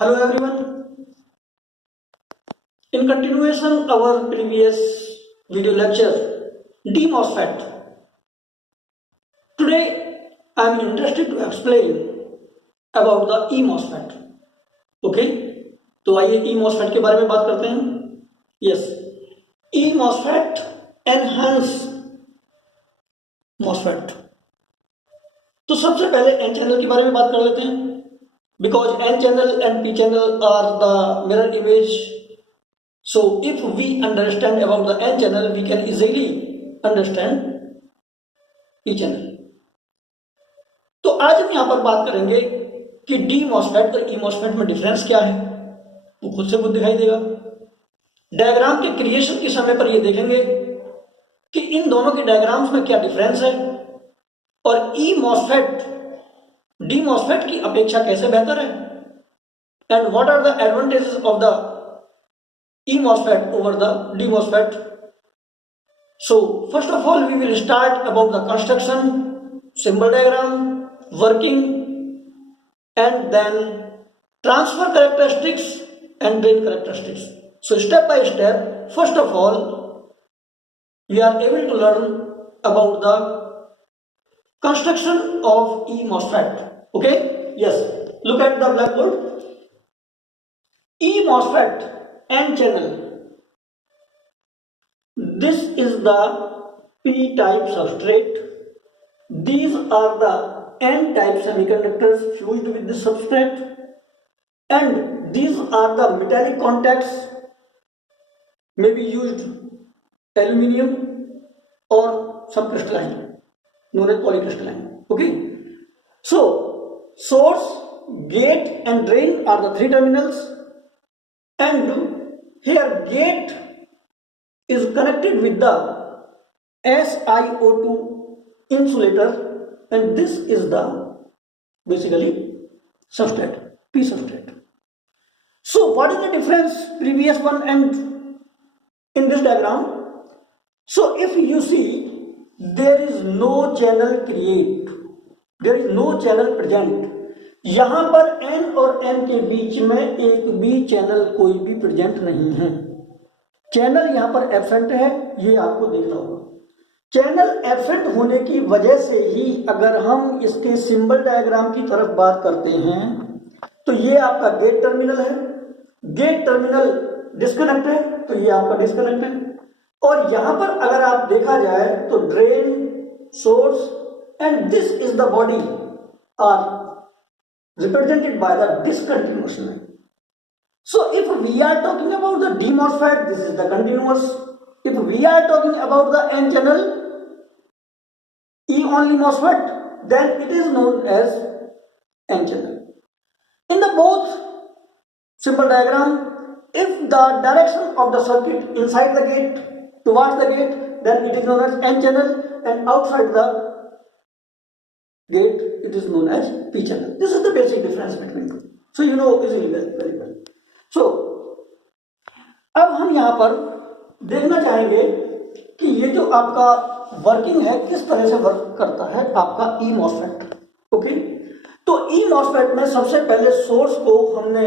Hello everyone. In continuation our previous video lecture D MOSFET. Today I am interested to explain about the E MOSFET. Okay? तो आइए E MOSFET के बारे में बात करते हैं. Yes. E MOSFET enhance MOSFET. तो सबसे पहले N चैनल के बारे में बात कर लेते हैं. Because N channel and P channel are the mirror image, so if we understand about the N channel, we can easily understand P channel. तो आज हम यहाँ पर बात करेंगे कि D MOSFET और E MOSFET में डिफरेंस क्या है, वो खुद से खुद दिखाई देगा. डायग्राम के क्रिएशन के समय पर ये देखेंगे कि इन दोनों के डायग्राम्स में क्या डिफरेंस है और E MOSFET D MOSFET की अपेक्षा कैसे बेहतर है, and what are the advantages of the E MOSFET over the D MOSFET. So first of all we will start about the construction, symbol diagram, working and then transfer characteristics and drain characteristics. So step by step first of all we are able to learn about the construction of E MOSFET. Okay? Yes. Look at the blackboard. E MOSFET N channel. This is the P type substrate. These are the N type semiconductors fused with this substrate. And these are the metallic contacts, may be used aluminium or some crystalline, known as polycrystalline. Okay, so source, gate and drain are the three terminals, and here gate is connected with the SiO2 insulator, and this is the basically substrate, P substrate. So what is the difference previous one and in this diagram? So if you see, there is no channel create, there is no channel present. यहां पर N और N के बीच में एक भी channel कोई भी present नहीं है. चैनल यहां पर एब्सेंट है, ये आपको देखना होगा. चैनल एब्सेंट होने की वजह से ही अगर हम इसके सिंबल डायग्राम की तरफ बात करते हैं तो ये आपका गेट टर्मिनल है, गेट टर्मिनल डिस्कनेक्ट है, तो ये आपका डिस्कनेक्ट है. और यहां पर अगर आप देखा जाए तो drain, source and this is the body are represented by the discontinuous line. So if we are talking about the D MOSFET, this is the continuous. If we are talking about the N channel E only MOSFET, then it is known as N channel. In the both symbol diagram, if the direction of the circuit inside the gate towards the gate, then it is known as N channel, and outside the gate it is known as P channel. This is the basic difference between them. So you know easily very well. So अब हम यहाँ पर देखना चाहेंगे कि ये जो आपका वर्किंग है किस तरह से वर्क करता है आपका E MOSFET. ओके, तो E MOSFEट में सबसे पहले सोर्स को हमने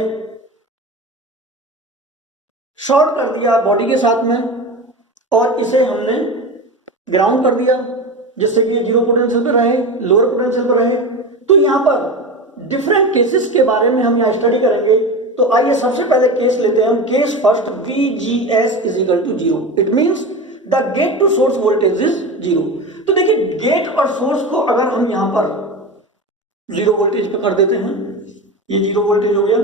शॉर्ट कर दिया बॉडी के साथ में और इसे हमने ग्राउंड कर दिया जिससे कि ये जीरो पोटेंशियल पे रहे, लोअर पोटेंशियल पे रहे. तो यहां पर डिफरेंट केसेस के बारे में हम यहां स्टडी करेंगे. तो आइए सबसे पहले केस लेते हैं हम. Case first, VGS is equal to 0. It means the gate to source voltage is 0. तो देखिए गेट और सोर्स को अगर हम यहां पर 0 वोल्टेज पे कर देते हैं, ये 0 वोल्टेज हो गया,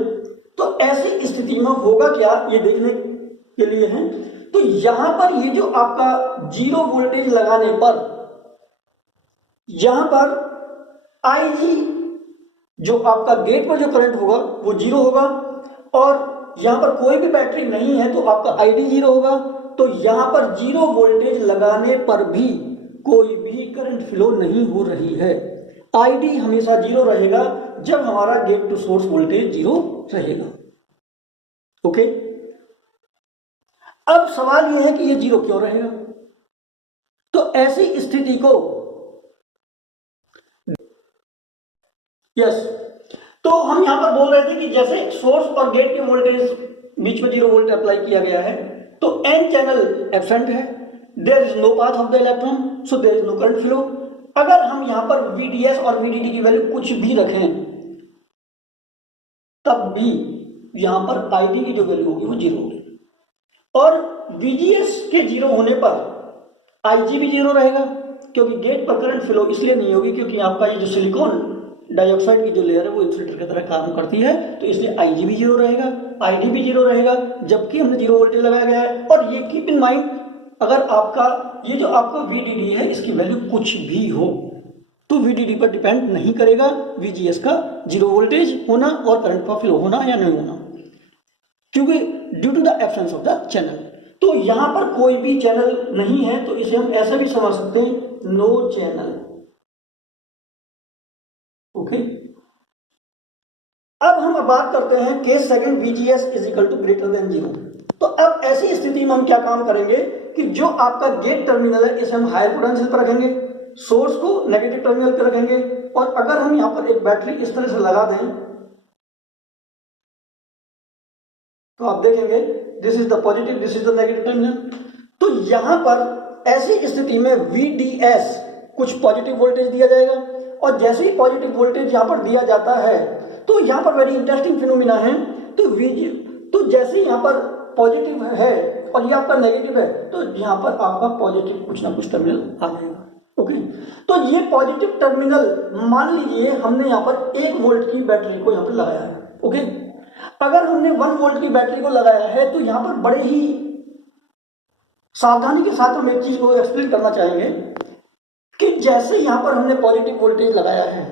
तो ऐसी स्थिति में होगा क्या ये देखने के लिए है. तो यहां पर ये जो आपका 0 वोल्टेज लगाने पर यहां पर IG जो आपका गेट पर जो करंट होगा वो 0 होगा, और यहां पर कोई भी बैटरी नहीं है तो आपका ID 0 होगा. तो यहां पर 0 वोल्टेज लगाने पर भी कोई भी करंट फ्लो नहीं हो रही है. ID हमेशा 0 रहेगा जब हमारा गेट टू सोर्स वोल्टेज 0 रहेगा. ओके, अब सवाल यह है कि ये 0 क्यों रहेगा. तो ऐसी स्थिति को यस तो हम यहां पर बोल रहे थे कि जैसे सोर्स और गेट के वोल्टेज बीच में 0 वोल्ट अप्लाई किया गया है, तो एन चैनल एब्सेंट है, there is no path of the electron, so there is no current flow. अगर हम यहां पर VDS और VDD की वैल्यू कुछ भी रखें तब भी यहां पर ID की जो वैल्यू होगी वो 0 होगी, और VGS के 0 होने पर IG भी 0 रहेगा, क्योंकि गेट पर करंट फ्लो इसलिए नहीं होगी क्योंकि आपका ये जो सिलिकॉन डाइऑक्साइड की जो लेयर है वो इंसुलेटर की तरह काम करती है, तो इसलिए IG भी 0 रहेगा, ID भी 0 रहेगा, जबकि हमने 0 वोल्टेज लगाया गया है। और ये कीप इन माइंड, अगर आपका ये जो आपका VDD है इसकी वैल्यू कुछ भी हो तो VDD पर डिपेंड नहीं करेगा VGS का 0 वोल्टेज होना और करंट का फ्लो होना या नहीं होना, क्योंकि due to the absence of the channel. तो यहां पर कोई भी चैनल नहीं है, तो इसे हम ऐसे भी समझ सकते हैं, नो चैनल। ओके, अब हम बात करते हैं case second, VGS is equal to greater than 0। तो अब ऐसी स्थिति में हम क्या काम करेंगे कि जो आपका गेट टर्मिनल है इसे हम हायर पोटेंशियल पर रखेंगे, सोर्स को नेगेटिव टर्मिनल पर रखेंगे, और अगर हम यहां पर एक बैटरी इस तरह से लगा दें तो आप देखेंगे this is the positive, this is the negative terminal. तो यहां पर ऐसी स्थिति में VDS कुछ पॉजिटिव वोल्टेज दिया जाएगा, और जैसे ही पॉजिटिव वोल्टेज यहां पर दिया जाता है तो यहां पर वेरी इंटरेस्टिंग फिनोमिना है। तो जैसे यहां पर पॉजिटिव है और ये आपका नेगेटिव है, तो यहां पर आपका पॉजिटिव कुछ ना कुछ टर्मिनल आ जाएगा। ओके, तो ये पॉजिटिव टर्मिनल, मान लीजिए हमने यहां पर 1 वोल्ट की बैटरी को यहां पर लगाया है। ओके, अगर हमने 1 वोल्ट की बैटरी को लगाया है तो यहां पर बड़े ही सावधानी के साथ हम एक चीज को एक्सप्लेन करना चाहेंगे कि जैसे यहां पर हमने पॉजिटिव वोल्टेज लगाया है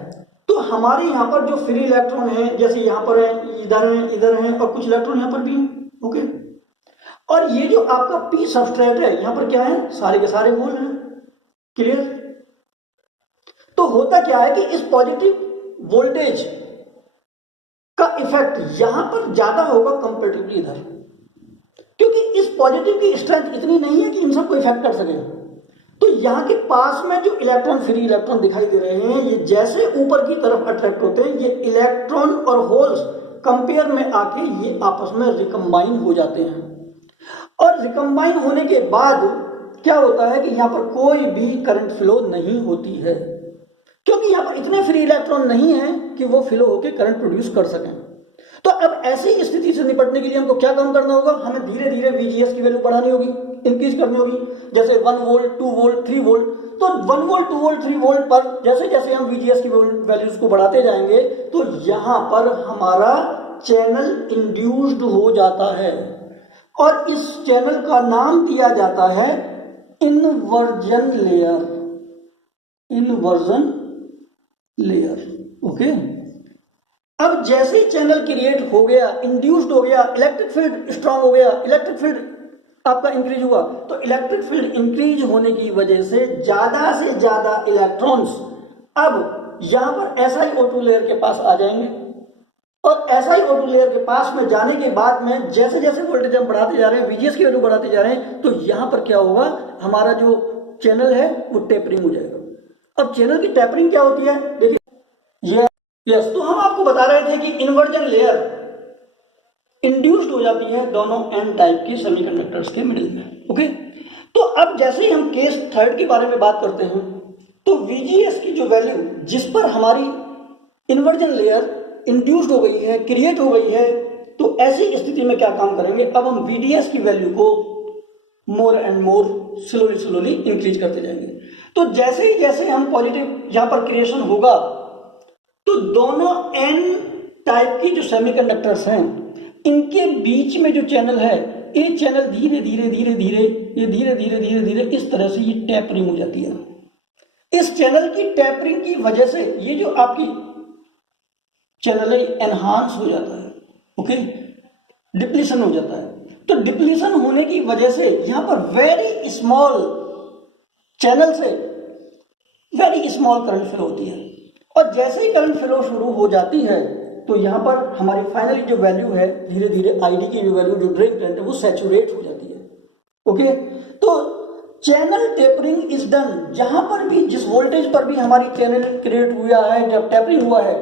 तो हमारे यहां पर जो फ्री इलेक्ट्रॉन है, जैसे यहां पर है, इधर है और कुछ इलेक्ट्रॉन यहां पर भी है। ओके, और ये जो आपका P सबस्ट्रेट है यहां पर क्या है, सारे के सारे होल हैं। क्लियर? तो होता क्या है कि इस पॉजिटिव वोल्टेज का इफेक्ट यहां पर ज्यादा होगा कंपेरेटिवली इधर, क्योंकि इस पॉजिटिव की स्ट्रेंथ इतनी नहीं है कि इन सबको इफेक्ट कर सके। तो यहां के पास में जो इलेक्ट्रॉन, फ्री इलेक्ट्रॉन दिखाई दे रहे हैं, ये जैसे ऊपर की तरफ अट्रैक्ट होते हैं, ये इलेक्ट्रॉन और होल्स कंपेयर में आके ये आपस में रिकम्बाइन हो जाते हैं, और रिकम्बाइन होने के बाद क्या होता है कि यहां पर कोई भी करंट फ्लो नहीं होती है, क्योंकि यहां पर इतने फ्री इलेक्ट्रॉन नहीं है कि वो फ्लो होकर करंट प्रोड्यूस कर सकें। तो अब ऐसी स्थिति से निपटने के लिए हमको क्या काम करना होगा, हमें धीरे धीरे VGS की वैल्यू बढ़ानी होगी, इंक्रीज करनी होगी। जैसे 1 वोल्ट, 2 वोल्ट, 3 वोल्ट, तो 1 वोल्ट, 2 वोल्ट, 3 वोल्ट पर जैसे जैसे हम VGS की वैल्यूज को बढ़ाते जाएंगे तो यहां पर हमारा चैनल इंड्यूस्ड हो जाता है, और इस चैनल का नाम दिया जाता है inversion layer. Inversion layer. Okay, अब जैसे ही चैनल क्रिएट हो गया, इंड्यूस्ड हो गया, इलेक्ट्रिक फील्ड स्ट्रांग हो गया, इलेक्ट्रिक फील्ड आपका इंक्रीज हुआ, तो इलेक्ट्रिक फील्ड इंक्रीज होने की वजह से ज्यादा इलेक्ट्रॉन्स अब यहां पर SiO2 लेयर के पास आ जाएंगे, और SiO2 लेयर के पास में जाने के बाद में जैसे जैसे वोल्टेज हम बढ़ाते जा रहे हैं, VGS की वैल्यू बढ़ाते जा रहे हैं, तो यहां पर क्या होगा, हमारा जो चैनल है वो टेपरिंग हो जाएगा। अब चैनल की टेपरिंग क्या होती है, देखिए यस, तो हम आपको बता रहे थे कि इन्वर्जन लेयर इंड्यूस्ड हो जाती है दोनों N टाइप के सेमीकंडक्टर्स के मिडिल में। ओके, तो अब जैसे ही हम केस थर्ड के बारे में बात करते हैं, तो VGS की जो वैल्यू जिस पर हमारी इन्वर्जन लेयर इंड्यूस्ड हो गई है, क्रिएट हो गई है, तो ऐसी स्थिति में क्या काम करेंगे, अब हम VDS की वैल्यू को more and more slowly increase करते जाएंगे। तो जैसे ही जैसे हम पॉजिटिव यहां पर क्रिएशन होगा, तो दोनों N टाइप की जो सेमीकंडक्टर्स हैं इनके बीच में जो चैनल है, ये चैनल धीरे धीरे इस तरह से ये टेपरिंग हो जाती है। इस चैनल की टेपरिंग की वजह से ये जो आपकी चैनल है एनहांस हो जाता है। ओके, डिप्लीशन हो जाता है। तो डिप्लीशन होने की वजह से यहां पर वेरी स्मॉल चैनल से वेरी स्मॉल करंट फ्लो होती है, और जैसे ही करंट फ्लो शुरू हो जाती है तो यहां पर हमारी फाइनली जो वैल्यू है, धीरे धीरे ID की जो वैल्यू, जो ड्रेन करंट है, वो सैचुरेट हो जाती है। ओके, तो चैनल टेपरिंग इज डन, जहां पर भी जिस वोल्टेज पर भी हमारी चैनल क्रिएट हुआ है, जब टेपरिंग हुआ है,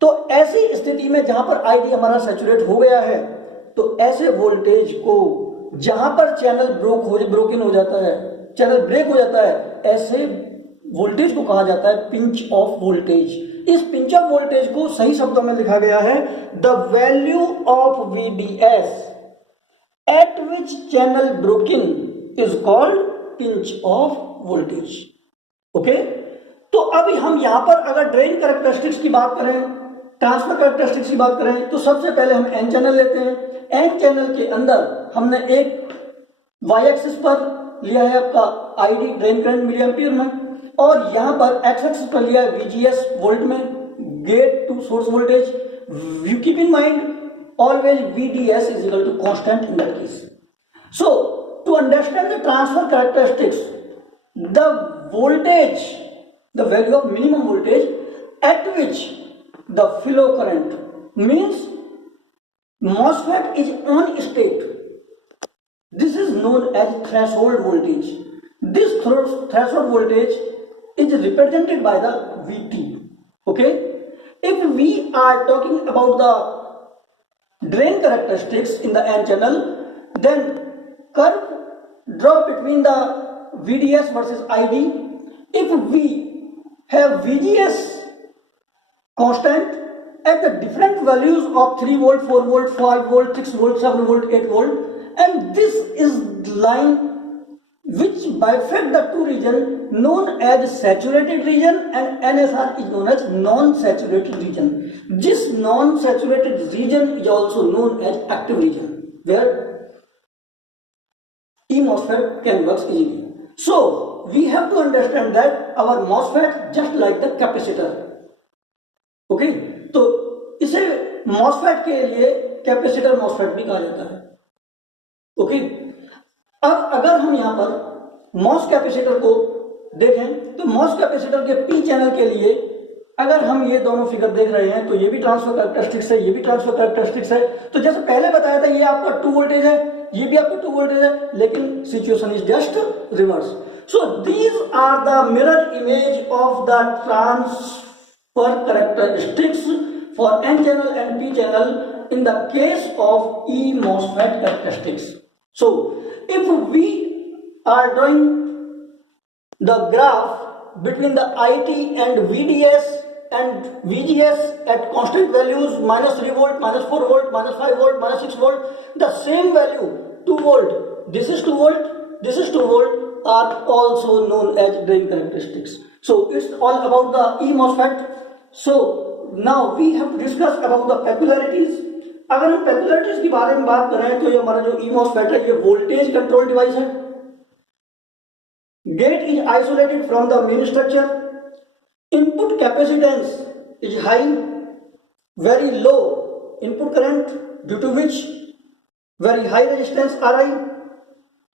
तो ऐसी स्थिति में जहां पर आईडी हमारा सैचुरेट हो गया है, तो ऐसे वोल्टेज को जहां पर चैनल ब्रोकन हो जाता है, चैनल ब्रेक हो जाता है, ऐसे वोल्टेज को कहा जाता है पिंच ऑफ वोल्टेज। इस पिंच ऑफ वोल्टेज को सही शब्दों में लिखा गया है the value of VDS eight which channel broken is called pinch of voltage. Okay, तो अभी हम यहां पर अगर ड्रेन कैरेक्टरिस्टिक्स की बात करें, ट्रांसफर कैरेक्टरिस्टिक्स की बात करें, तो सबसे पहले हम एन चैनल लेते हैं। एन चैनल के अंदर हमने एक वाई एक्सिस पर लिया है आपका ID drain current milli ampere में, और यहां पर एक्स एक्सिस पर लिया है VGS वोल्ट में, gate to source voltage. You keep in mind always VDS is equal to constant in that case. So to understand the transfer characteristics, the voltage, the value of minimum voltage at which the flow current means MOSFET is on state, this is known as threshold voltage. This threshold voltage is represented by the VT. Okay, if we are talking about the drain characteristics in the N channel, then curve draw between the VDS versus ID. If we have VGS constant at the different values of 3 volt, 4 volt, 5 volt, 6 volt, 7 volt, 8 volt, and this is the line which bifurcates the two regions known as saturated region, and NSR is known as non-saturated region. This non-saturated region is also known as active region, where E-MOSFET can work easily. So we have to understand that our MOSFET just like the capacitor. Okay, तो इसे MOSFET के लिए capacitor MOSFET भी कहा जाता है। Okay, अब अगर हम यहाँ पर MOS कैपेसिटर को देखें, तो MOS कैपेसिटर के P चैनल के लिए अगर हम ये दोनों फिगर देख रहे हैं, तो ये भी ट्रांसफर कैरेक्टरिस्टिक्स है, ये भी ट्रांसफर कैरेक्टरिस्टिक्स है। तो जैसे पहले बताया था, ये आपका 2 वोल्टेज है, ये भी आपका 2 वोल्टेज है, लेकिन situation is just reverse. So these are the mirror image of the transfer characteristics for N channel and P channel in the case of E-MOSFET characteristics. So if we are drawing the graph between the IT and VDS and VGS at constant values -3 volt, -4 volt, -5 volt, -6 volt, the same value 2 volt, this is 2 volt, this is 2 volt, are also known as drain characteristics. So it's all about the E-MOSFET. So now we have to discuss about the peculiarities. अगर हम peculiarities के बारे में बात करें, तो ये हमारा जो E-MOSFET है, ये वोल्टेज कंट्रोल डिवाइस है। Gate is isolated from the main structure. Input capacitance is high, very low input current, due to which very high resistance Ri.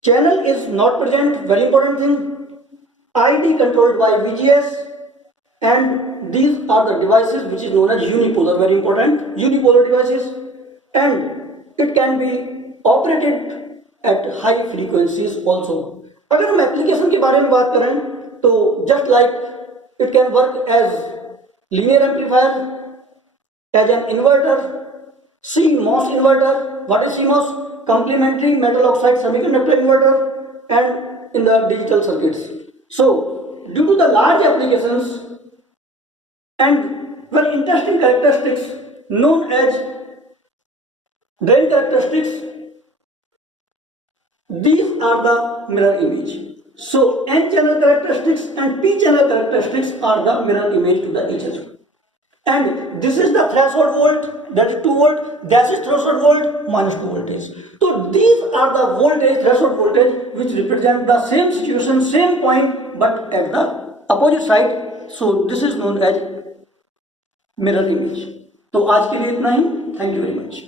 Channel is not present, very important thing. ID controlled by VGS, and these are the devices which is known as unipolar, very important, unipolar devices, and it can be operated at high frequencies also. अगर हम application के बारे में बात करें, तो just like it can work as linear amplifier, as an inverter, CMOS inverter. What is CMOS? Complementary metal oxide semiconductor inverter, and in the digital circuits. So due to the large applications and very interesting characteristics known as drain characteristics, these are the mirror image. So N channel characteristics and P channel characteristics are the mirror image to the each other. And this is the threshold volt, that is 2 volt, that is threshold volt, -2 voltage. So these are the voltage, threshold voltage, which represent the same situation, same point, but at the opposite side. So this is known as mirror image. तो आज के लिए इतना ही. Thank you very much.